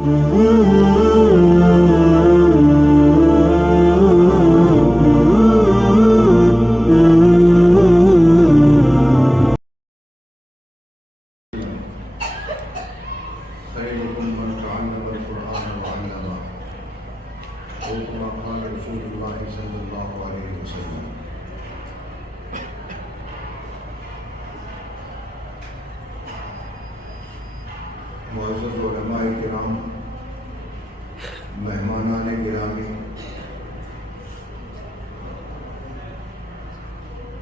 خيركم من تعلم القرآن وعلمه أو كما قال رسول الله صلى الله عليه وسلم. معزز علماء کرام، مہمانان گرامی،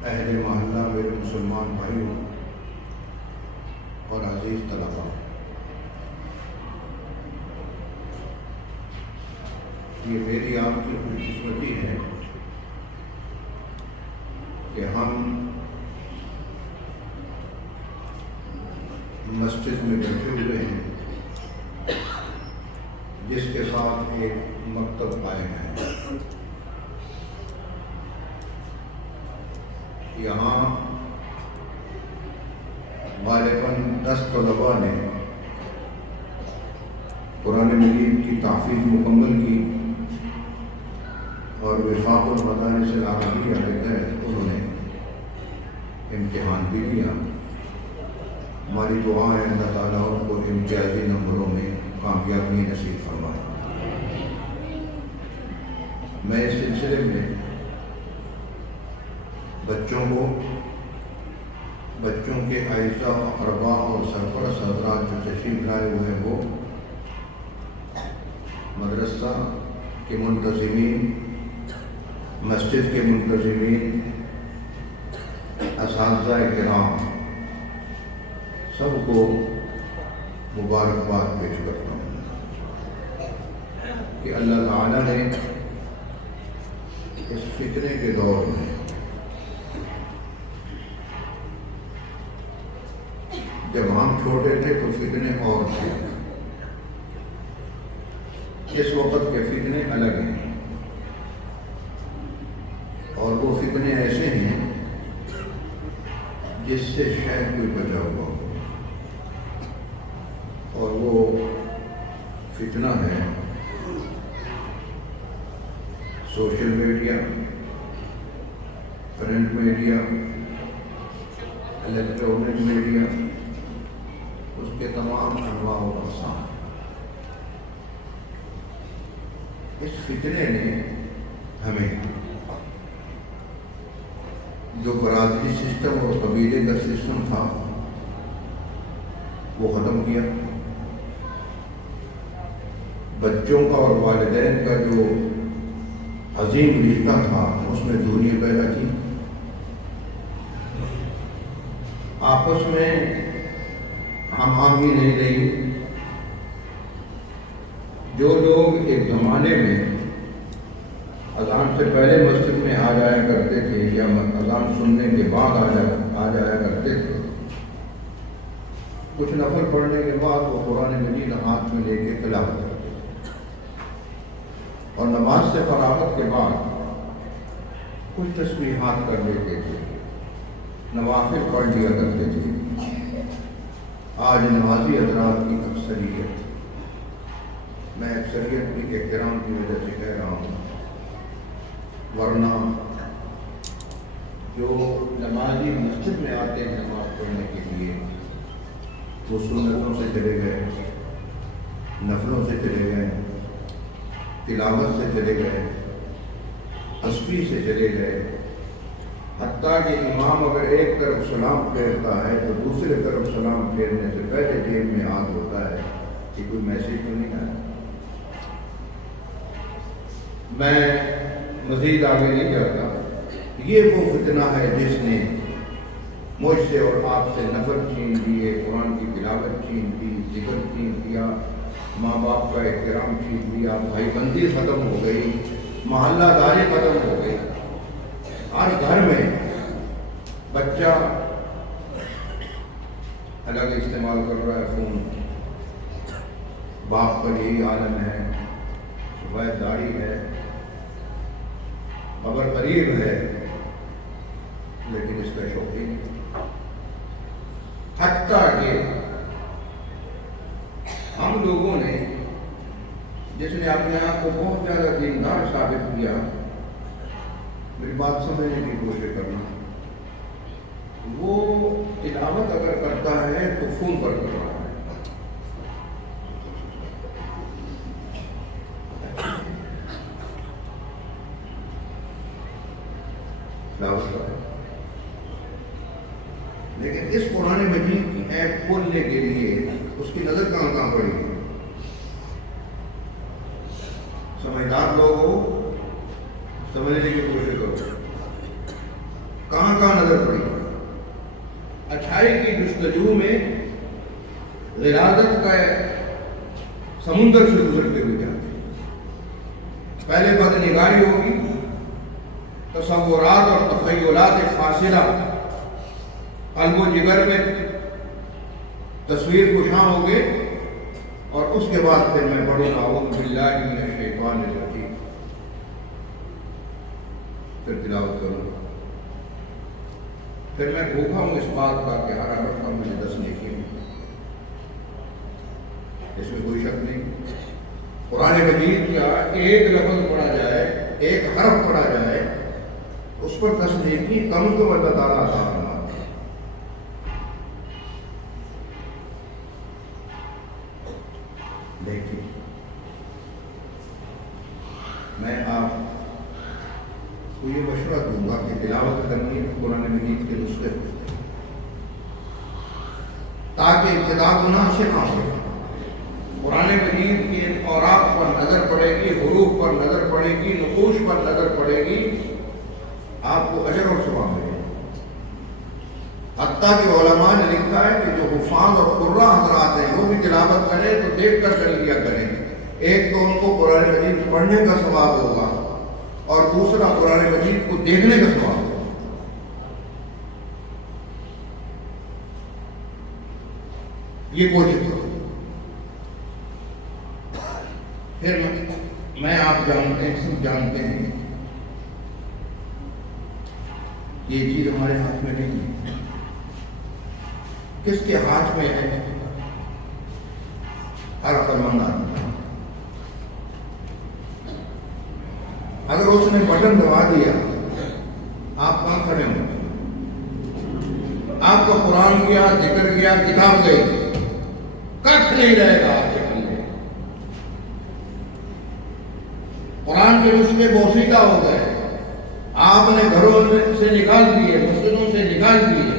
اہل محلہ میرے مسلمان بھائیوں اور عزیز طلباء، یہ میری آپ کی خوش قسمتی ہے کہ ہم مسجد میں بیٹھے ہوئے ہیں جس کے ساتھ ایک مکتب قائم ہے. یہاں غالباً 10 طلباء نے قرآن مجید کی تحفیظ مکمل کی اور وفاق المدارس العربیہ کے تحت انہوں نے امتحان بھی لیا. ہماری دعا ہے اللہ تعالیٰ ان کو امتیازی نمبروں میں کامیابی نصیب فرمائے. میں اس سلسلے میں بچوں کے اعزاء اقرباء اور سرپرست حضرات جو تشریف لائے ہوئے ہیں، وہ مدرسہ کے منتظمین، مسجد کے منتظمین، اساتذہ کرام، سب کو مبارکباد پیش کرتا ہوں کہ اللہ تعالیٰ نے اس فتنے کے دور میں جب ہم چھوٹے تھے تو فتنے اور تھے، اس وقت کے فتنے الگ ہیں، اور وہ فتنے ایسے ہیں جس سے شاید کوئی بچا ہوا ہو، اور وہ فتنہ ہے social media, print media, electronic media, اس کے تمام انواع و اقسام. اس فتنے نے ہمیں جو برادری سسٹم اور قبیلے کا سسٹم تھا وہ ختم کیا. بچوں کا اور والدین کا جو عظیم رشتہ تھا اس میں دوریاں پیدا کی. آپس میں ہم آہنگی نہیں رہی. جو لوگ ایک زمانے میں اذان سے پہلے مسجد میں آ جایا کرتے تھے یا اذان سننے کے بعد آ جایا کرتے تھے، کچھ نفل پڑھنے کے بعد وہ قرآن مجید ہاتھ میں لے کے تلاوت کرتے تھے، اور نماز سے فراغت کے بعد کچھ تسبیحات کر لیتے تھے، نوافل پڑھ لیا کرتے تھے. آج نمازی حضرات کی اکثریت، میں اکثریت کی احترام کی وجہ سے کہہ رہا ہوں، ورنہ جو نمازی مسجد میں آتے ہیں نماز پڑھنے کے لیے وہ سنتوں سے چلے گئے، نفلوں سے چلے گئے، تلاوت سے چلے گئے، تسبیح سے چلے گئے. حتیٰ کہ امام اگر ایک طرف سلام پھیرتا ہے تو دوسرے طرف سلام پھیرنے سے پہلے جیب میں ہاتھ ہوتا ہے کہ کوئی میسیج تو نہیں آیا. میں مزید آگے نہیں جاتا. یہ وہ فتنہ ہے جس نے مجھ سے اور آپ سے نفل چھین لیے، قرآن کی تلاوت چھین لی، ذکر چھین لیا، ماں باپ کا احترام چھین لیا، بھائی بندی ختم ہو گئی، محلہ داری ختم ہو گئی. ہر گھر میں بچہ الگ استعمال کر رہا ہے فون. باپ کا یہی عالم ہے، صبح داڑھی ہے، خبر قریب ہے، لیکن اس کا شوقین. حتیٰ کہ ہم لوگوں نے جس نے اپنے آپ کو بہت زیادہ دیندار ثابت کیا، میری بات سمجھنے کی کوشش کرنا، وہ تلاوت اگر کرتا ہے تو خون پر کر رہا ہے، تلاوت کر رہا ہے، لیکن اس قرآن مجید کی ایپ کھولنے کے لیے اس کی نظر کہاں کہاں پڑی ہے؟ سمجھدار لوگ ہو، سمجھنے کی کوشش کرو، کہاں کہاں نظر پڑی؟ اچھائی کی جستجو میں غلاظت کا سمندر سے گزرتے ہوئے جاتے، پہلے بد نگاری ہوگی، تصورات اور تخیلات فاصلہ قلب و جگر میں تصویر کشاں ہو گئے، اور اس کے بعد پھر میں پڑھوں گا اعوذ باللہ من الشیطان الرجیم، پھر تلاوت کروں گا، پھر میں بھوکا ہوں اس بات کا کہ حرارت کا مجھے 10 نیکیاں، اس میں کوئی شک نہیں۔ قرآن مجید کا ایک لفظ پڑھا جائے، ایک حرف پڑھا جائے، اس پر 10 نیکی کم کو اللہ تعالیٰ عطا فرماتا ہے۔ دیکھیے، میں آپ کو یہ مشورہ دوں گا کہ تلاوت کرنی ہے قرآن مجید کے نسخے تاکہ ابتدا گناہ سے نہ ہو۔ قرآن مجید کے اوراق پر نظر پڑے گی، حروف پر نظر پڑے گی، نقوش پر نظر پڑے گی، آپ کو اجر اور ثواب ملے گا۔ حتیٰ کہ علماء نے لکھا ہے کہ جو حفاظ اور قراء حضرات ہیں وہ بھی تلاوت کریں تو دیکھ کر کر لیا کریں، ایک تو ان کو قرآن مجید پڑھنے کا ثواب ہوگا اور دوسرا قرآن مجید کو دیکھنے کا ثواب ہوگا۔ یہ کوشش کرو۔ پھر میں آپ جانتے ہیں، سب جانتے ہیں، یہ چیز ہمارے ہاتھ میں نہیں ہے۔ کس کے ہاتھ میں ہے؟ ہر فرماندار۔ اگر اس نے بٹن دبا دیا، آپ کہاں کھڑے ہوں گے؟ آپ کا قرآن کیا، ذکر کیا، کتاب گئی، کچھ نہیں رہے گا آپ کے بندے۔ قرآن کے نسخے بوسیدہ ہو گئے، آپ نے گھروں سے نکال دیے، مسجدوں سے نکال دیے،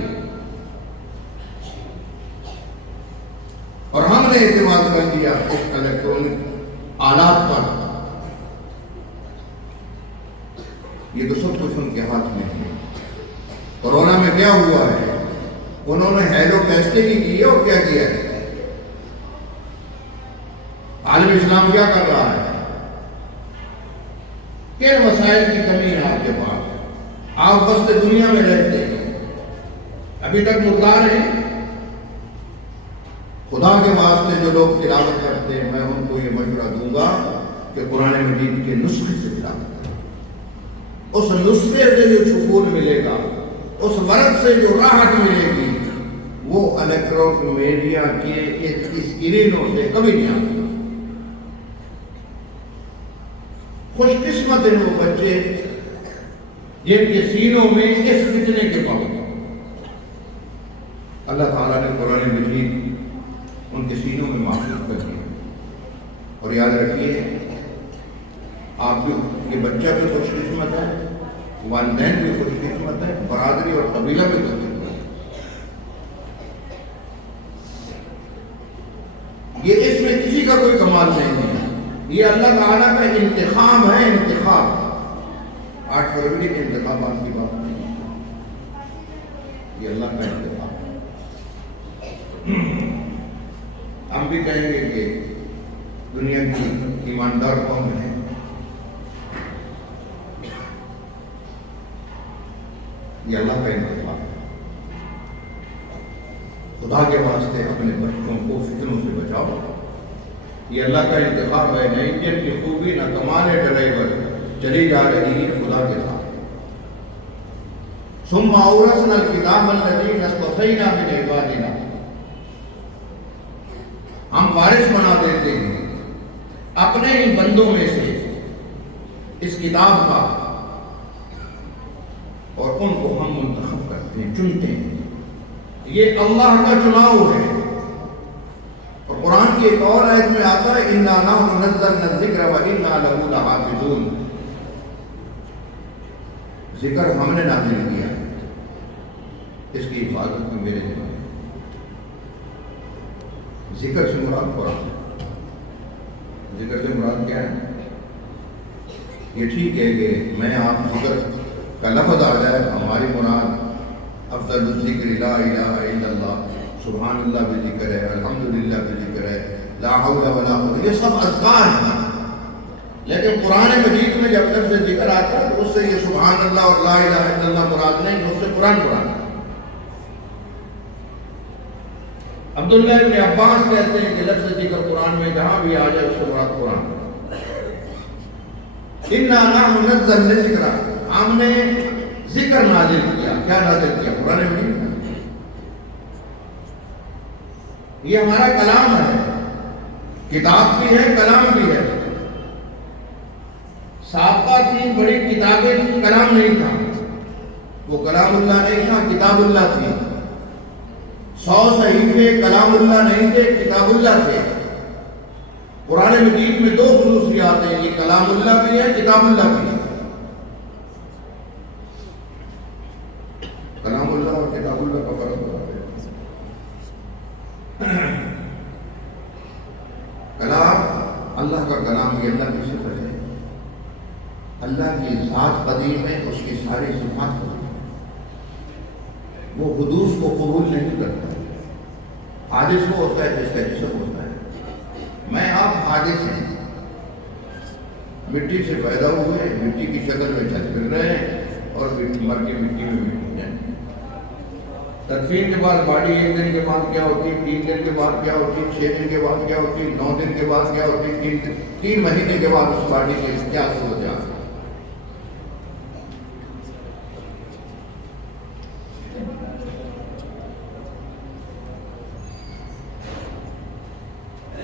اور ہم نے اعتماد کر دیا اس الیکٹرانک آلات پر۔ یہ تو سب کچھ ان کے ہاتھ میں ہے۔ کورونا میں کیا ہوا ہے؟ انہوں نے ہیلو ٹیسٹنگ ہی کی ہے اور کیا کیا ہے؟ عالم اسلام کیا کر رہا ہے؟ کن وسائل کی کمی ہے آپ کے پاس؟ آپ وسط دنیا میں رہتے ہیں، ابھی تک مردار ہیں۔ خدا کے واسطے جو لوگ تلاوت کرتے ہیں، میں ان کو یہ مشورہ دوں گا کہ قرآن مجید کے نسخے سے تلاوت کریں۔ اس نسخے سے جو سکون ملے گا، اس ورق سے جو راحت ملے گی، وہ الیکٹرانک میڈیا کے اسکرینوں سے کبھی نہیں آتی۔ خوش قسمت ہیں وہ بچے جن کے سینوں میں اس فتنے کے پابند۔ اللہ تعالیٰ نے قرآن مجید ان کے سینوں میں محفوظ کر دیا۔ اور یاد رکھیے، آپ جو یہ بچہ بھی خوش قسمت ہے، والدین بھی خوش قسمت ہے، برادری اور قبیلہ بھی خوش قسمت ہے۔ یہ اس میں کسی کا کوئی کمال نہیں ہے، یہ اللہ تعالیٰ کا انتخاب ہے۔ انتخاب 8 فروری کے انتخابات کی بات نہیں ہے، یہ اللہ کا انتخاب ہے۔ ہم بھی کہیں گے کہ دنیا کی ایماندار قوم ہے، یہ اللہ کا انتخاب ہے۔ خدا کے واسطے اپنے بچوں کو فتنوں سے بچاؤ، یہ اللہ کا انتخاب ہے۔ نہ انجن کی خوبی، نہ کمانے ڈرائیور، چلی جا رہی ہے خدا کے ساتھ۔ ثم اورثنا الکتاب الذین اصطفینا من عبادنا، ہم وارث بنا دیتے ہیں اپنے ہی بندوں میں سے اس کتاب کا، اور ان کو ہم منتخب کرتے ہیں، چنتے ہیں۔ یہ اللہ کا چناؤ ہے۔ اور قرآن کی ایک اور آیت میں آتا ہے اِنَّا نَحْنُ نَزَّلْنَا الذِّكْرَ وَإِنَّا لَهُ لَحَافِظُونَ، ذکر ہم نے نازل کیا، اس کی حفاظت میں میرے ذمہ ہے۔ ذکر سے مراد قرآن ہے۔ ذکر سے مراد کیا ہے؟ یہ ٹھیک ہے کہ میں آپ ذکر کا لفظ آ جائے، ہماری مراد افضل الذکر لا الہ الا اللہ، سبحان اللہ بھی ذکر ہے، الحمدللہ بھی ذکر ہے، لا حول ولا قوت، یہ سب اذکار ہیں۔ لیکن قرآن مجید میں جب لفظ ذکر آتا ہے تو اس سے یہ سبحان اللہ اور لا الہ الا اللہ مراد نہیں، اس سے قرآن مراد ہے۔ عبداللہ ابن عباس کہتے ہیں کہ لفظ ذکر قرآن میں جہاں بھی آ جائے اس سے مراد قرآن ہے۔ اِنَّا نَحْنُ نَزَّلْنَا الذِّكْرَ، ہم نے ذکر نازل کیا۔ کیا نازل کیا؟ قرآن مجید۔ یہ ہمارا کلام ہے، کتاب بھی ہے، کلام بھی ہے۔ سابقہ تین بڑی کتابیں تھیں، کلام نہیں تھا، وہ کلام اللہ نہیں تھا، کتاب اللہ تھی۔ 100 صحیفے کلام اللہ نہیں تھے، کتاب اللہ تھے۔ قرآن مجید میں دو خصوصیات ہیں، یہ کلام اللہ بھی ہے، کتاب اللہ بھی ہے۔ کلام اللہ اور کتاب اللہ کا فرق ہوتا ہے۔ کلام اللہ کا کلام، یہ اللہ کی صفت ہے، اللہ کی ذات قدیم ہے، اس کی ساری صفات قدیم ہے، وہ حدوث کو قبول نہیں کرتا۔ حادث وہ ہوتا ہے جس کا جسم ہوتا ہے، میں آپ حادث ہیں، مٹی سے پیدا ہوئے، مٹی کی شکل میں چھت پھر رہے ہیں اور مر کے مٹی میں مٹ جائیں۔ تدفین کے بعد باڈی 1 دن کے بعد کیا ہوتی، 3 دن کے بعد کیا ہوتی، 6 دن کے بعد کیا ہوتی، 9 دن کے بعد کیا ہوتی، 3 مہینے کے بعد اس باڈی کے کیا ہو جاتا۔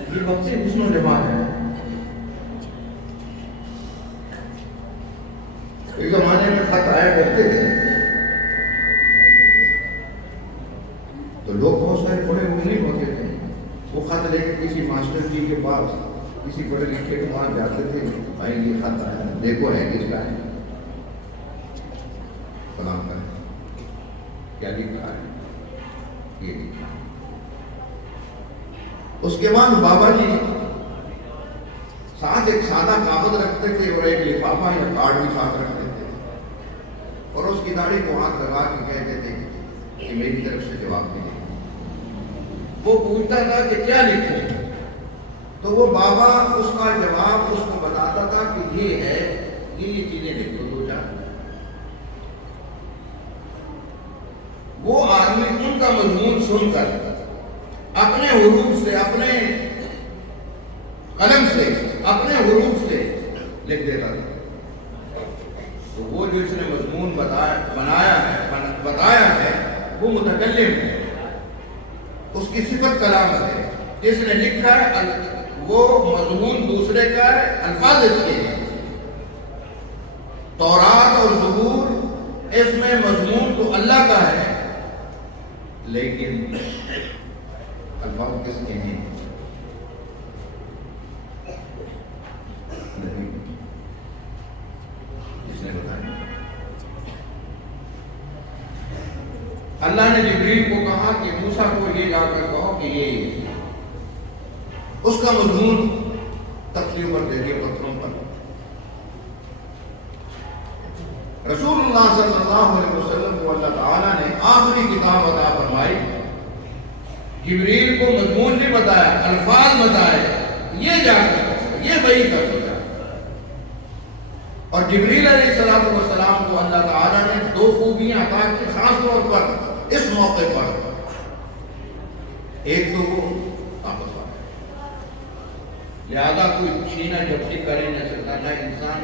یہ وقت حسن و جمال ہے۔ ایک زمانے میں خط آیا کرتے تھے تو لوگ بہت سارے پڑھے ہوئے نہیں ہوتے تھے، وہ خط لے کے کسی ماسٹر جی کے پاس، کسی پڑھے لکھے کے پاس جاتے تھے، بھائی یہ خط آیا، دیکھو ہے کس کا ہے، سلام کریں، کیا لکھا ہے، یہ لکھا ہے۔ اس کے بعد بابا جی ساتھ ایک سادہ کاغذ رکھتے تھے اور ایک لفافہ یا کارڈ بھی ساتھ رکھتے تھے، اور اس کی داڑھی کو ہاتھ لگا کے کہتے تھے کہ میری طرف سے جواب دیں۔ وہ پوچھتا تھا کہ کیا لکھیں، تو وہ بابا اس کا جواب اس کو بتاتا تھا کہ یہ ہے، یہ چیزیں لکھو، 2-4۔ وہ آدمی ان کا مضمون سن کر اپنے حروف سے، اپنے قلم سے، اپنے حروف سے لکھ دیتا تھا۔ تو وہ جو اس نے مضمون بتایا ہے وہ متکلم ہے، اس کی صفت کلام ہے، جس نے لکھا ہے وہ مضمون دوسرے کا ہے، الفاظ اس کے ہیں۔ تورات اور زبور اس میں مضمون تو اللہ کا ہے، لیکن الفاظ کس کے ہیں؟ اس نے بتایا۔ اللہ نے جبریل کو کہا کہ موسیٰ کو یہ جا کر کہو کہ یہ اس کا مضمون تختیوں پر دے کے پتھروں پر۔ رسول اللہ صلی اللہ علیہ وسلم کو اللہ تعالیٰ نے آخری کتاب عطا فرمائی، جبریل کو مضمون نہیں بتایا، الفاظ بتائے، یہ جا کر یہ وحی کر دیا۔ اور جبریل علیہ السلام کو اللہ تعالیٰ نے 2 خوبیاں عطا کی خاص طور پر اس موقع پر۔ ایک تو وہ طاقت والا، لہذا کوئی چھینا جھپٹی کرے نہ سکتا، نہ انسان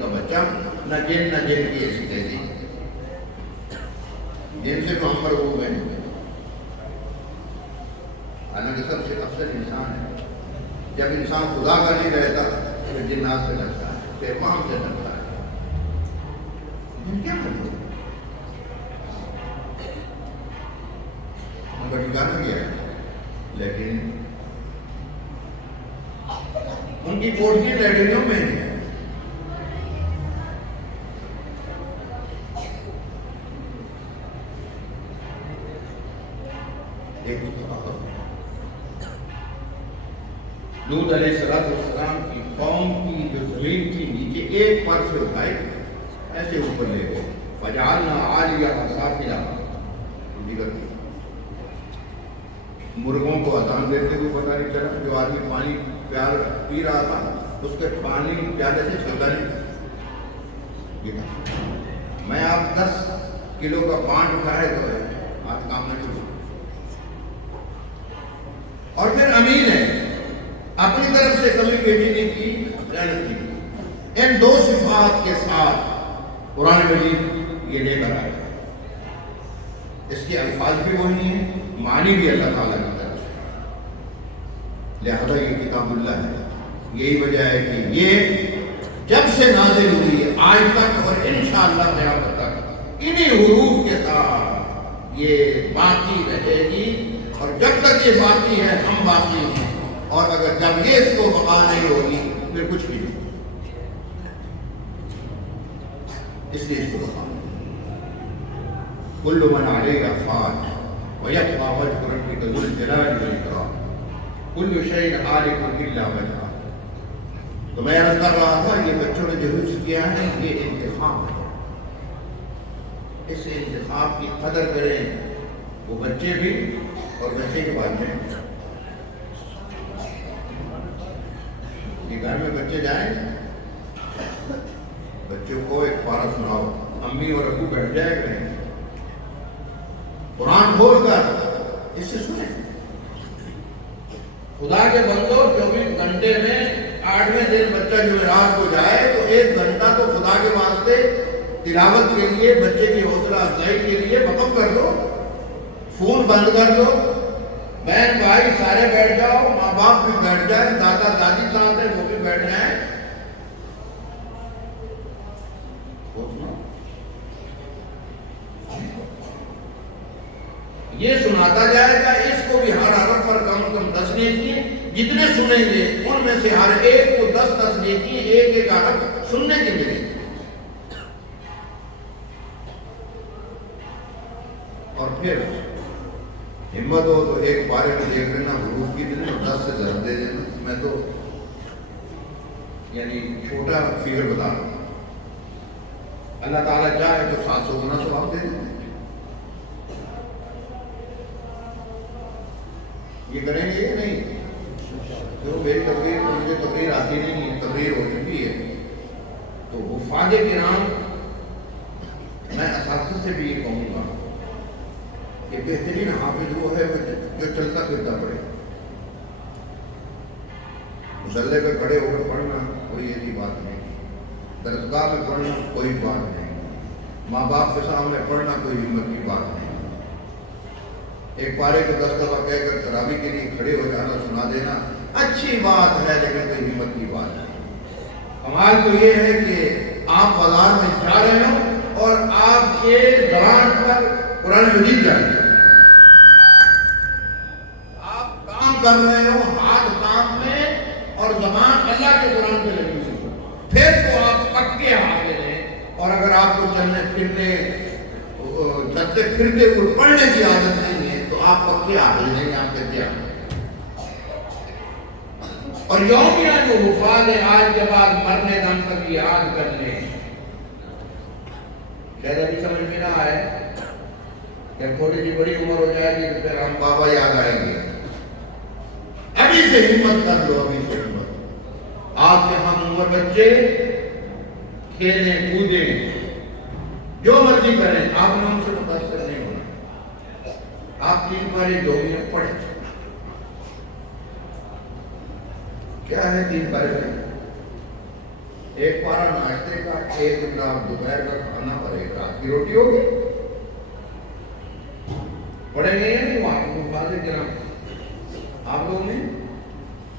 کا بچہ، نہ جن کی ایسی تیزی، جن سے تو ہم پر وہ گئے، حالانکہ سب سے افضل انسان ہے۔ جب انسان خدا کا نہیں رہتا پھر جنات سے ڈرتا ہے، پھر امام سے ڈرتا ہے. کیا مطلب ان کا ٹھکانا کیا ہے؟ لیکن ان کی کوٹ کی لیٹرینوں میں نہیں ہے. لوط علیہ السلام کی قوم کی جو زمین تھی نیچے ایک پر سے اٹھائی ایسے اوپر لے گئے. فجعلنا عالیہا سافلہا. مرغوں کو اذان دیتے ہوئے پتہ نہیں چلا. جو آدمی پانی پیال پی رہا تھا اس کے پانی پیالے سے چلتا نہیں. میں آپ 10 کلو کا پانڈ اٹھائے تو ہے آج کام نہ شروع. اور پھر امین ہے، اپنی طرف سے کمی بیٹی نے کی، محنت کی. ان دو صفات کے ساتھ قرآن مجید یہ لے کر آئے. اس کے الفاظ بھی وہی ہیں، معنی بھی اللہ تعالیٰ کی طرف سے. لہذا یہ کتاب اللہ ہے. یہی وجہ ہے کہ یہ جب سے نازل ہوئی ہے آج تک اور انشاءاللہ قیامت تک انہی حروف کے ساتھ یہ باقی رہے گی. اور جب تک یہ باقی ہے ہم باقی ہیں. اور اگر جب یہ اس کو بقا نہیں ہوگی پھر کچھ بھی نہیں. اس لیے اس کو بقا نہیں. کل من علیہا فان ویبقی وجہ ربک ذو الجلال والاکرام کل شیء ہالک الا وجہہ. تو میں عرض کر رہا تھا یہ بچوں نے جو حفظ کیا ہے یہ انتخاب ہے. اس انتخاب کی قدر کریں وہ بچے بھی اور بچے کے بعد میں یہ گھر میں بچے جائیں بچوں کو ایک پارہ سناؤ، امی اور ابو بیٹھ جائے کریں قرآن کھول کر اس سے سنیں. خدا کے بندوں 24 گھنٹے میں 8ویں دن بچہ جمعرات کو جائے تو 1 گھنٹہ تو خدا کے واسطے تلاوت کے لیے بچے کی حوصلہ افزائی کے لیے وقف کر دو. فون بند کر دو، بہن بھائی سارے بیٹھ جاؤ، ماں باپ بھی بیٹھ جائیں، دادا دادی صاحب ہیں وہ بھی بیٹھ جائیں. یہ سناتا جائے گا. اس کو بھی ہر حرف پر کم از کم 10 نیکیاں. جتنے سنیں گے ان میں سے ہر ایک کو 10 نیکیاں ایک ایک حرف سننے کی ملے گی. اور پھر ہمت ہو تو ایک بارے میں دیکھ لینا حروف کی دن 10 سے ضرب دے دینا. میں تو یعنی چھوٹا فگر بتا رہا ہوں. اللہ تعالیٰ چاہے تو 700 گنا ثواب دے دیں. یہ کریں گے یا نہیں؟ جو میری تقریر مجھے تقریر آتی نہیں ہے، تقریر ہو چکی ہے. تو حفاظ کرام میں اساتذہ سے بھی یہ کہوں گا کہ بہترین حافظ وہ ہے جو چلتا پھرتا پڑے. مسلح پہ کھڑے ہو کر پڑھنا کوئی ایسی بات نہیں، درسگاہ میں پڑھنا کوئی بات نہیں، ماں باپ کے سامنے پڑھنا کوئی ہمت کی بات نہیں. ایک پارے کو 10 دفعہ کہہ کر تراویح کے لیے کھڑے ہو جانا سنا دینا اچھی بات ہے لیکن کوئی ہمت کی بات نہیں. کمال تو یہ ہے کہ آپ بازار میں جا رہے ہو اور آپ کے زبان پر قرآن مجید جائیں گے. آپ کام کر رہے ہو ہاتھ کام میں اور زبان اللہ کے قرآن پہ لگی ہوئی، پھر تو آپ پکے حافظ ہیں. اور اگر آپ کو چلتے پھرتے ہوئے پڑھنے کی عادت نہیں ہے تو آپ پکے حافظ ہیں. آپ کے کیا اور یومیہ جو حفاظ ہے آج کے بعد مرنے دم تک یاد کر لیں. شاید ابھی سمجھ میں نہ آئے کہ تھوڑی سی بڑی عمر ہو جائے گی تو پھر ہم بابا یاد آئیں گے. ابھی سے ہمت کر لو، ابھی سے ہمت. آپ کے ہم عمر بچے کھیلیں کودیں جو مرضی کریں، آپ نے ہم سے متاثر نہیں ہونا. آپ 3 پارے جو بھی ہیں پڑھیں. کیا ہے 3 پارے میں؟ ایک پارا ناشتے کا، ایک دوپہر کا کھانا اور ایک رات کی روٹی ہوگی. پڑھیں گے یا نہیں وہاں حفاظ کرام آپ لوگوں نے؟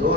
2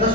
10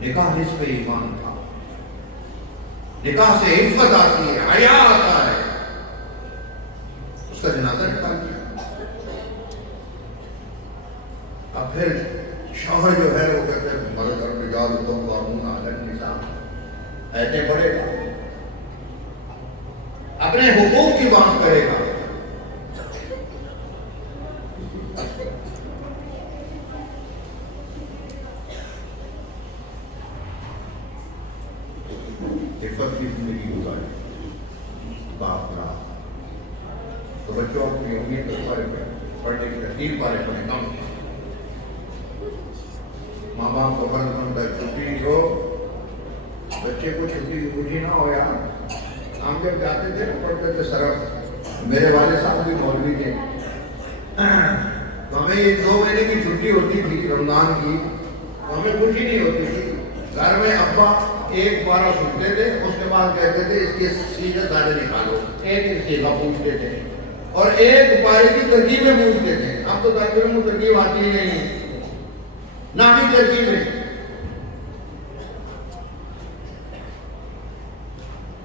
نکاح نصف ایمان تھا. نکاح سے عفت آتی ہے، حیا آتا ہے. اس کا جنازہ نکال دیا. اب پھر شوہر جو ہے وہ کہتے ہیں مرد اور رجال قوامون علی النساء، ایسے پڑھے گا، اپنے حقوق کی بات کرے گا. عفت کی زندگی گزاری باپ رہا تو بچوں اپنی امید پر پڑھنے کی ترتیب پارے پڑھنے کم. ماں باپ کو فرض بنتا ہے چھٹی ہو، بچے کو چھٹی کی خوشی نہ ہو. یار ہم جب جاتے تھے پڑھتے تھے سرف، میرے والد صاحب بھی مولوی تھے، تو ہمیں یہ 2 مہینے کی چھٹی ہوتی تھی رمضان کی، تو ہمیں خوشی نہیں ہوتی تھی. گھر میں ابا ایک بارہ سنتے تھے، اس کے بعد کہتے تھے اس کی سیدھے دانے نکالو، ایک سیدھا پوچھتے تھے اور ایک پارے کی ترکیبیں پوچھتے تھے. اب تو طالب علم کو ترکیب آتی ہی نہیں، نہ بھی ترکیبیں.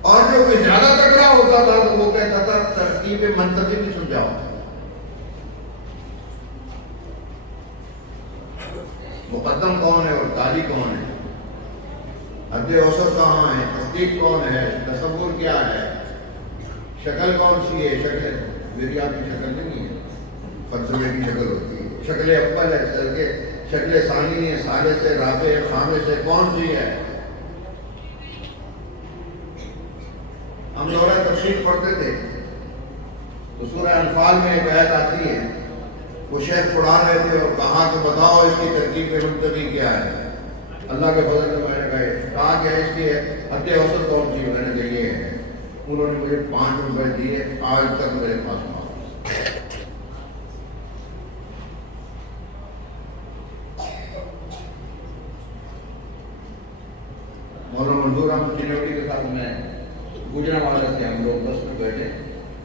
اور جو کوئی زیادہ تکڑا ہوتا تھا تو وہ کہتا تھا ترکیب منطقی بھی سمجھاؤ. مقدم کون ہے اور تالی کون ہے، حد اوسط کہاں ہے، تصدیق کون ہے، تصور کیا ہے، شکل کون سی ہے. شکل ویریات کی شکل نہیں ہے، فلسفے کی شکل ہوتی ہے. شکل اول ہے، شکل ثانی ہے، ثالث ہے، رابع ہے، خامس ہے، کون سی ہے. ہم لوگ تفسیر پڑھتے تھے تو سورہ انفال میں ایک آیت آتی ہے، وہ شیخ پڑھا رہے تھے اور کہا کہ بتاؤ اس کی ترکیب منتقی کیا ہے. اللہ کے فضل سے میں نے کہا کہ اس کی حد اوسط کون سی. انہوں نے کہا یہ ہے. انہوں نے مجھے 5 روپے دیے، آج تک میرے پاس نہ. مولانا منظور احمد چنوٹی کے ساتھ میں گجرا والا سے ہم لوگ بس میں بیٹھے،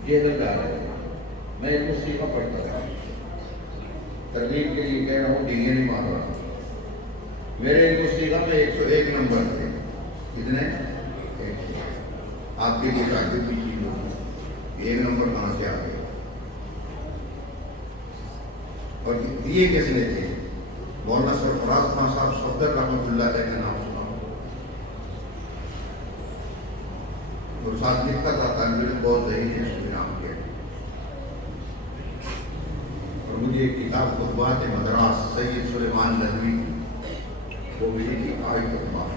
یہ ادھر جا رہے تھے. میں ایک موسیقہ پڑھتا تھا، ترغیب کے لیے کہہ رہا ہوں، ڈینگے نہیں مار رہا. میرے موسیقہ میں 101 نمبر تھے. کتنے؟ 101. آپ کی کوئی تعداد بھی چیز ہوگی، 1 نمبر کہاں سے آ گئے؟ اور یہ کس نے تھے؟ مولانا سرفراز خان صاحب صفدر رحمۃ اللہ علیہ کا نام سنا. اور ساتھ لکھتا تھا تنظیم بہت ذہین ہے اس نام کے. اور مجھے ایک کتاب خطبات مدراس سید سلیمان ندوی وہ ملی تھی. آج تک معافی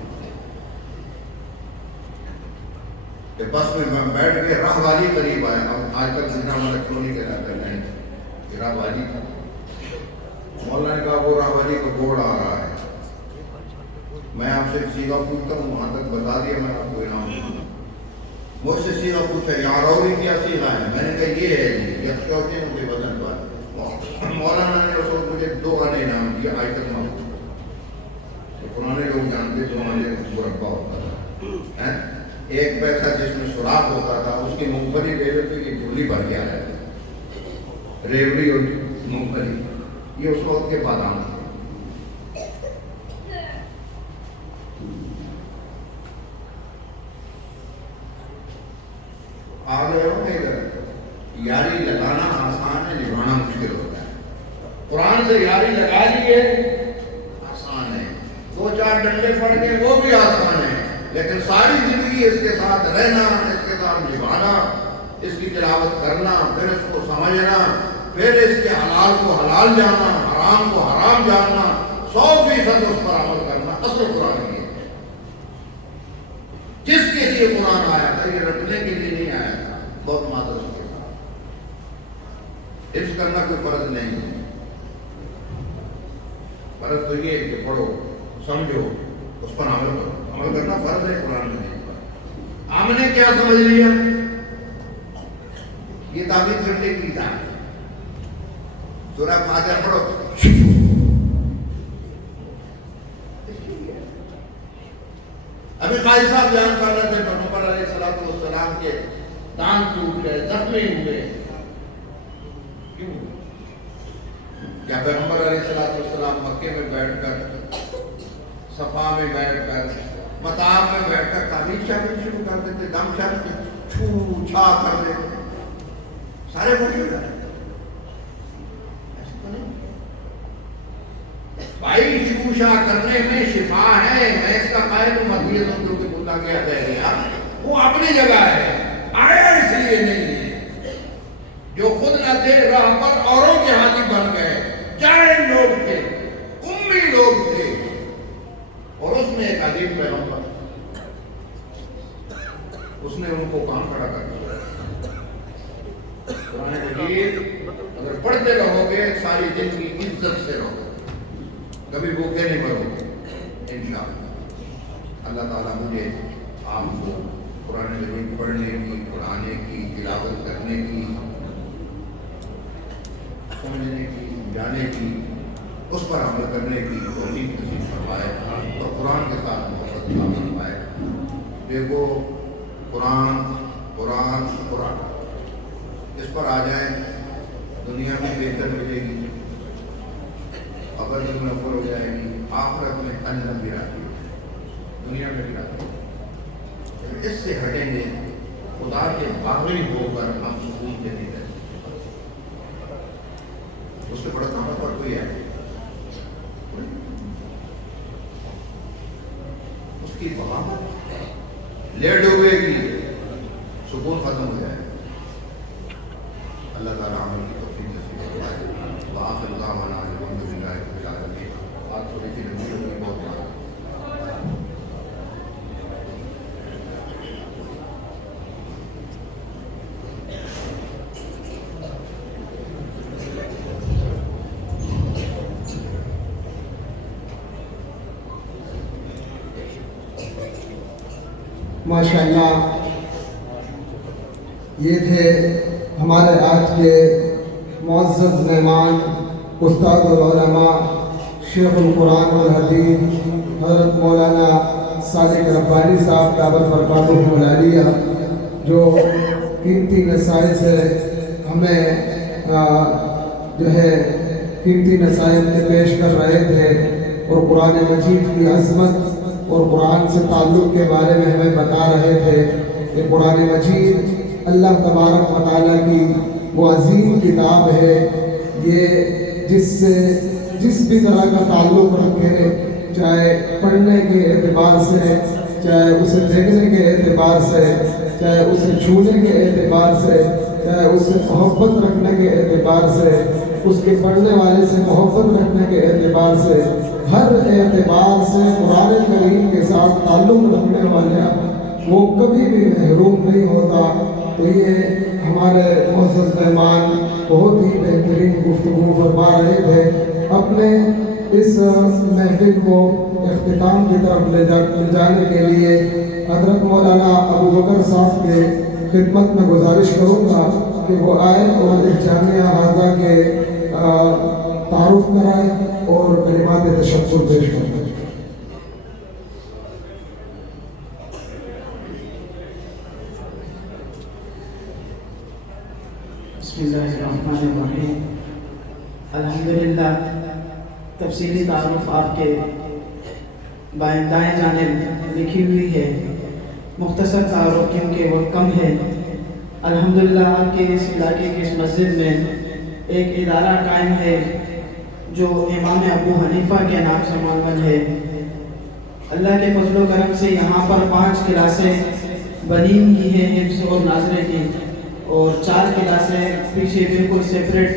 کہ بس میں بیٹھ کے راہ والی قریب آیا. آج تک جنا والا کیوں نہیں کہلاتا ہے کہ راہ والی تھا. مولانا نے کہا وہ راہ والی کا بورڈ آ رہا ہے. میں آپ سے سیدھا پوچھتا ہوں، وہاں تک بتا دیا میں آپ کو انعام. مجھ سے سیدھا پوچھا یار اور کیا سیدھا ہے. میں نے کہا یہ ہے جی یہ چوتھے ان کے بدن پر. مولانا نے رسول مجھے 2 آنے انعام دیا. آج تک میں پرانے لوگ جانتے 2 آنے مربع ہوتا تھا، ایک پیسہ جس میں سوراخ ہوتا تھا اس کی مونگ پھلی ریوڑی کی جھولی بھر کے آیا تھا. ریوڑی اور مونگ پھلی یہ اس وقت کے بادام تھے. آ گئے ہو ادھر. یاری لگانا آسان ہے، نبھانا مشکل ہوتا ہے. قرآن سے یاری لگا لیے آسان ہے، 2-4 ڈنڈے پڑھ کے وہ بھی آسان ہے، لیکن ساری زندگی اس کے ساتھ رہنا، اس کے ساتھ نبھانا، اس کی تلاوت کرنا، پھر اس کو سمجھنا، پھر اس کے حلال کو حلال جاننا، حرام کو حرام جاننا، 100% اس پر عمل کرنا. اصل قرآن یہ ہے. جس کے لیے قرآن آیا تھا یہ رٹنے کے لیے نہیں آیا تھا. بہت معذرت کے ساتھ حفظ کرنا کوئی فرض نہیں ہے. فرض تو یہ ہے کہ پڑھو، سمجھو، اس پر عمل کرو. عمل کرنا فرض ہے، قرآن میں نہیں. ہم نے کیا سمجھ لیا؟ یہ تعبیر کرنے کی کتاب ہے. سورہ فاتحہ پڑھو، ابھی قائد صاحب بیان کر رہے تھے پیغمبر علیہ السلام کے دان ٹوٹ گئے، زخمی ہوئے. کیوں؟ کیا پیغمبر علیہ السلام مکے میں بیٹھ کر صفا میں بیٹھ کر مطاف میں بیٹھ کر تعریف شامل شروع کر دیتے، دم شامل چھو چھا کر دیتے، سارے موجود ہیں. ایسا تو نہیں بھائی، شوشا کرنے میں شفا ہے. میں اس کا قائل ہوں، مدیہ جو کہ بتا کے آتا ہے یار، وہ اپنی جگہ ہے، آیا اس لیے نہیں ہے. جو خود نہ تھے راہ پر اوروں کے ہاتھی بن گئے، جاہل لوگ تھے، امی لوگ تھے، اور اس میں ایک عظیم پیغمبر، اس نے ان کو کام کھڑا کر دیا. قرآن مجید اگر پڑھتے رہو گے ساری زندگی عزت سے رہو گے، کبھی بھوکے نہیں مرو گے انشاءاللہ. اللہ تعالیٰ مجھے آپ کو قرآن مجید پڑھنے کی، پڑھانے کی، تلاوت کرنے کی، سمجھنے کی، جانے کی، اس پر عمل کرنے کی توفیق نصیب فرمائے اور قرآن کے ساتھ محبت عطا فرمائے. دیکھو قرآن قرآن قرآن، اس پر آ جائیں دنیا میں بہتر ملے گی، قبر میں منور ہو جائے گی، آخرت میں جنت بھی راضی ہو جائے گی، دنیا میں بھی راضی ہو جائے گی. اس سے ہٹیں گے خدا کے باغی ہو کر ہم سکون سے نہیں رہتے. اس سے بڑا کام پر کوئی ہے؟ اس کی بغاوت لے ڈوبے گی، سکون ختم ہو جائے. اللہ تعالیٰ عمل کی توفیق نصیب فرمائے. وآخر دعوانا الحمد للہ رب العالمین. بات تھوڑی سی لمبی ہوگی، بہت بات. ماشاءاللہ، یہ تھے ہمارے آج کے معزز مہمان، استاد العلماء، شیخ القرآن والحدیث حضرت مولانا صادق ربانی صاحب دعوت برکاتہ العالیہ، جو قیمتی نصائح سے ہمیں قیمتی نصائح پیش کر رہے تھے اور قرآن مجید کی عظمت اور قرآن سے تعلق کے بارے میں ہمیں بتا رہے تھے کہ قرآن مجید اللہ تبارک و تعالیٰ کی وہ عظیم کتاب ہے. یہ جس بھی طرح کا تعلق رکھے، چاہے پڑھنے کے اعتبار سے، چاہے اسے دیکھنے کے اعتبار سے، چاہے اسے چھونے کے اعتبار سے، چاہے اسے محبت رکھنے کے اعتبار سے، اس کے پڑھنے والے سے محبت رکھنے کے اعتبار سے، ہر اعتبار سے قرآن کریم کے ساتھ تعلق رکھنے والا وہ کبھی بھی محروم نہیں ہوتا. تو یہ ہمارے معزز مہمان بہت ہی بہترین گفتگو فرما رہے تھے. اپنے اس محفل کو اختتام کی طرف لے جانے کے لیے حضرت مولانا ابو بکر صاحب کے خدمت میں گزارش کروں گا کہ وہ آئے اور اس جامعہ حاضرہ کے تعارف کرائے اور کلمات تشکر پیش کریں. بسم اللہ الرحمن الرحیم. الحمدللہ، تفصیلی تعارف آپ کے بائیں دائیں جانب لکھی ہوئی ہے. مختصر تعارف کیونکہ وقت کم ہے. الحمدللہ آپ کے اس علاقے کی اس مسجد میں ایک ادارہ قائم ہے جو امام ابو حنیفہ کے نام سے معلوم ہے. اللہ کے فضل و کرم سے یہاں پر 5 کلاسیں بنین کی ہیں، حفظ اور ناظرے کی، اور 4 کلاسیں پیچھے بالکل سیپریٹ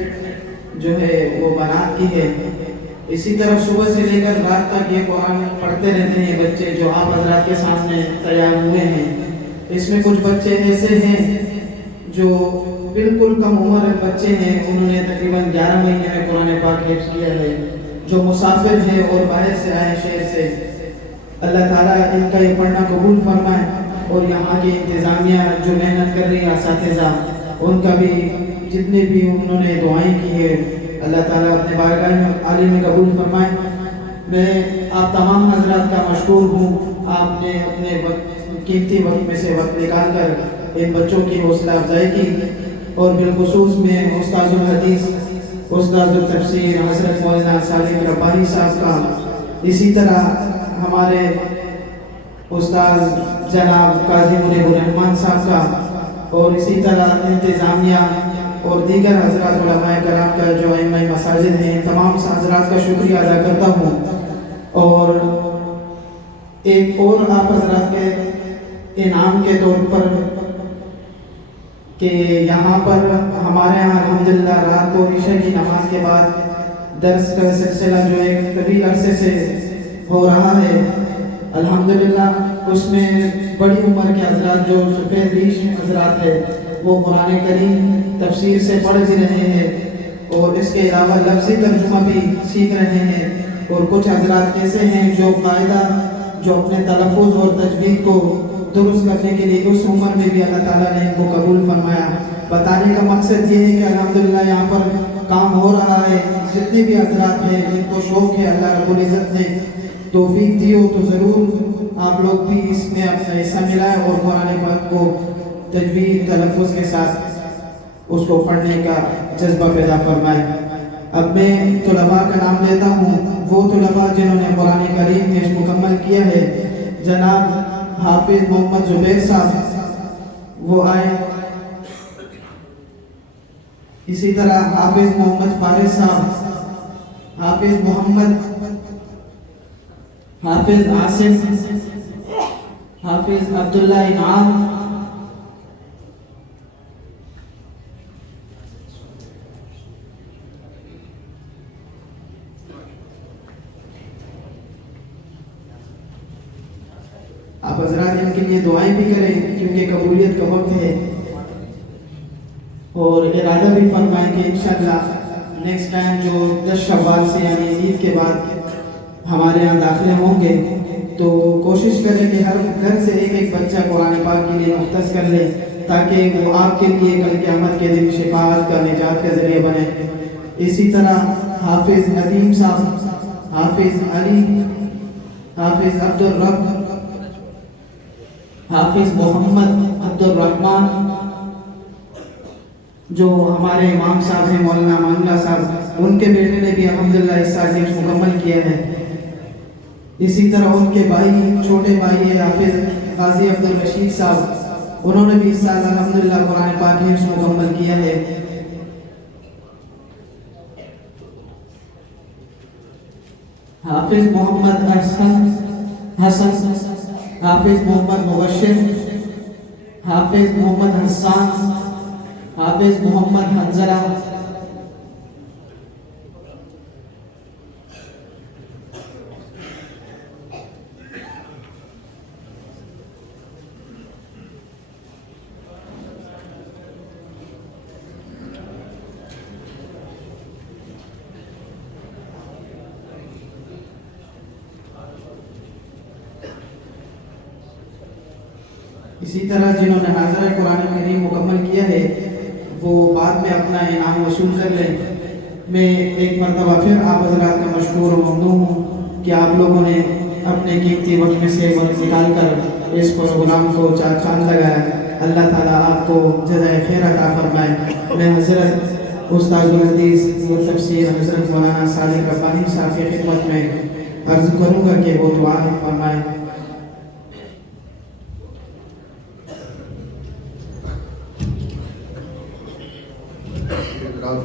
جو ہے وہ بنات کی ہے. اسی طرح صبح سے لے کر رات تک یہ قرآن پڑھتے رہتے ہیں بچے جو آپ حضرات کے سامنے تیار ہوئے ہیں. اس میں کچھ بچے ایسے ہیں جو بالکل کم عمر بچے ہیں، انہوں نے تقریباً 11 مہینے میں قرآن پاک حفظ کیا ہے، جو مسافر ہیں اور باہر سے آئے شہر سے. اللہ تعالیٰ ان کا یہ پڑھنا قبول فرمائے اور یہاں کی انتظامیہ جو محنت کر رہی ہے، اساتذہ، ان کا بھی جتنے بھی انہوں نے دعائیں کی ہے اللہ تعالیٰ اپنے بارگاہ عالی میں قبول فرمائے. میں آپ تمام حضرات کا مشکور ہوں، آپ نے اپنے قیمتی وقت میں سے وقت نکال کر ان بچوں کی حوصلہ افزائی کی، اور بالخصوص میں استاد الحدیث، استاد التفسیر حضرت مولانا صادق ربانی صاحب کا، اسی طرح ہمارے استاد جناب قاضی منیب الرحمان صاحب کا اور اسی طرح انتظامیہ اور دیگر حضرات علماء کرام کا جو ائمہ مساجد ہیں تمام حضرات کا شکریہ ادا کرتا ہوں۔ اور ایک اور آپ حضرات کے انعام کے طور پر کہ یہاں پر ہمارے یہاں الحمدللہ رات کو عشاء کی نماز کے بعد درس کا سلسلہ جو ایک طویل عرصے سے ہو رہا ہے، الحمدللہ اس میں بڑی عمر کے حضرات جو سفید ریش حضرات ہے وہ قرآن کریم تفسیر سے پڑھ بھی رہے ہیں اور اس کے علاوہ لفظی ترجمہ بھی سیکھ رہے ہیں، اور کچھ حضرات ایسے ہیں جو قاعدہ جو اپنے تلفظ اور تجوید کو درست کرنے کے لیے اس عمر میں بھی اللہ تعالیٰ نے ان کو قبول فرمایا۔ بتانے کا مقصد یہ ہے کہ الحمدللہ یہاں پر کام ہو رہا ہے، جتنے بھی حضرات ہیں جن کو شوق ہے اللہ رب العزت نے توفیق دی ہو تو ضرور آپ لوگ بھی اس میں اپنا حصہ ملائیں اور قرآن پاک کو تجوید تلفظ کے ساتھ اس کو پڑھنے کا جذبہ پیدا فرمائے۔ اب میں طلباء کا نام لیتا ہوں، وہ طلباء جنہوں نے قرآن کریم پیش مکمل کیا ہے۔ جناب حافظ محمد زبیر صاحب وہ آئے، اسی طرح حافظ محمد فارس صاحب، حافظ محمد، حافظ عاصم، حافظ عبداللہ انعام، آپ حضرات ان کے لیے دعائیں بھی کریں کیونکہ قبولیت کا وقت ہے، اور ارادہ بھی فرمائیں کہ انشاءاللہ نیکسٹ ٹائم جو 10 شوال سے یعنی عید کے بعد ہمارے یہاں داخلے ہوں گے تو کوشش کریں کہ ہر گھر سے ایک بچہ قرآن پاک کے لیے مختص کر لے تاکہ وہ آپ کے لیے کل قیامت کے دن شفاعت کا نجات کا ذریعہ بنے۔ اسی طرح حافظ ندیم صاحب، حافظ علی، حافظ عبد الرب، حافظ محمد عبد الرحمن جو ہمارے امام صاحب ہیں مولانا امان اللہ صاحب، ان کے بیٹے نے بھی الحمدللہ اس سال مکمل کیا ہے۔ اسی طرح ان کے بھائی چھوٹے بھائی ہے حافظ غازی عبد الرشید صاحب، انہوں نے بھی اس سال الحمدللہ قرآن پاک مکمل کیا ہے۔ حافظ محمد حسن، حافظ محمد مبشر، حافظ محمد حسان، حافظ محمد حنظلہ، اسی طرح جنہوں نے حاضرہ قرآن کریم مکمل کیا ہے وہ بعد میں اپنا انعام وصول کر لیں۔ میں ایک مرتبہ پھر آپ حضرات کا مشکور و ممنون ہوں کہ آپ لوگوں نے اپنے قیمتی وقت میں سے وقت نکال کر اس پروگرام کو چار چاند لگایا۔ اللہ تعالیٰ آپ کو جزائے خیر عطا فرمائے۔ میں حضرت استاد الحدیث و تفسیر حضرت مولانا صالح ربانی صاحب کی خدمت میں عرض کروں گا کہ وہ دعا فرمائے۔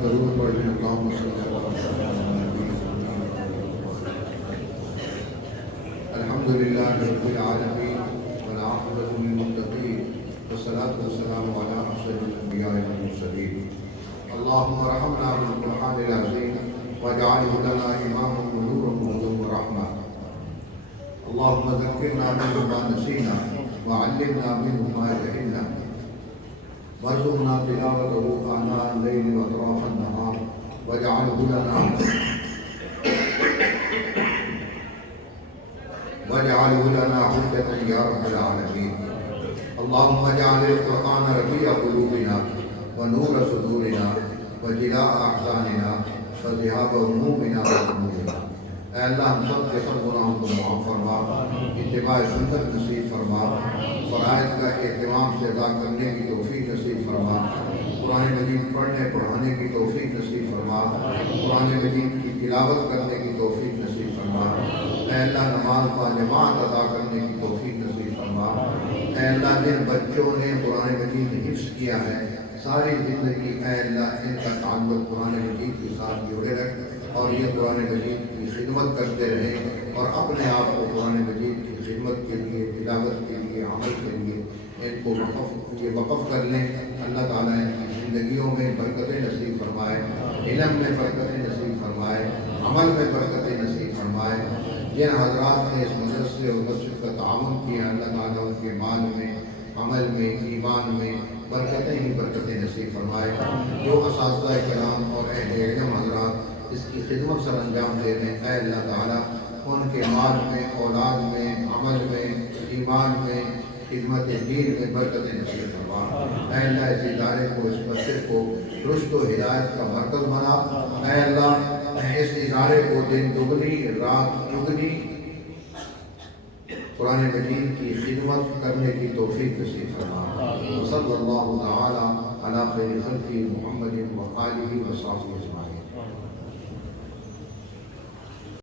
ضرور پڑھیں اللہم صلی اللہ الحمدللہ رب العالمین والعاقبۃ للمتقین والصلاۃ والسلام علی اشرف الانبیاء والمرسلین اللہم ارحمنا بالقرآن العظیم واجعلہ لنا اماما ونورا وہدی ورحمۃ اللہم ذکرنا منہ ما نسینا وعلمنا منہ ما جہلنا وارزقنا تلاوته آناء الليل وأطراف النهار واجعله لنا حجة يا رب العالمين اللهم اجعل القرآن ربيع قلوبنا ونور صدورنا وجلاء أحزاننا وذهاب همومنا وغمومنا۔ اے اللہ ہم سب کے سب گناہوں کو معاف فرما، اتباع سنت نصیب فرما، فرائض کا اہتمام سے ادا کرنے کی توفیق نصیب فرما، قرآن مجید پڑھنے پڑھانے کی توفیق نصیب فرما، قرآن مجید کی تلاوت کرنے کی توفیق نصیب فرما۔ اے اللہ نماز با جماعت ادا کرنے کی توفیق نصیب فرما۔ اے اللہ جن بچوں نے قرآن مجید حفظ کیا ہے ساری زندگی اے اللہ ان کا تعلق قرآن مجید کے ساتھ جڑے رکھ اور یہ قرآن مجید کی خدمت کرتے رہیں اور اپنے آپ کو قرآن مجید کی خدمت کے لیے، تلاوت کے لیے، عمل کے لیے ان کو وقف کر لیں۔ اللہ تعالیٰ ان کی زندگیوں میں برکتیں نصیب فرمائے، علم میں برکتیں نصیب فرمائے، عمل میں برکتیں نصیب فرمائے۔ جن حضرات نے اس مدرسے اور مسجد کا تعاون کیا اللہ تعالیٰ ان کے مال میں، عمل میں، ایمان میں برکتیں ہی برکتیں نصیب فرمائے۔ جو اساتذہ کرام اور اہل علم حضرات اس کی خدمت سر انجام دے رہے ہیں اے اللہ تعالیٰ ان کے مال میں، اولاد میں، عمل میں، ایمان میں، خدمت دین میں برکتیں نصیب فرما۔ اے اللہ اس ادارے کو، اس مسجد کو رشد و ہدایت کا مرکز بنا۔ اے اللہ اس ادارے کو دن دگنی رات چگنی قرآن مجید کی خدمت کرنے کی توفیق نصیب فرما۔ صلی اللہ تعالی علی خیر خلقہ محمد و آلہ و صحبہ اجمعین۔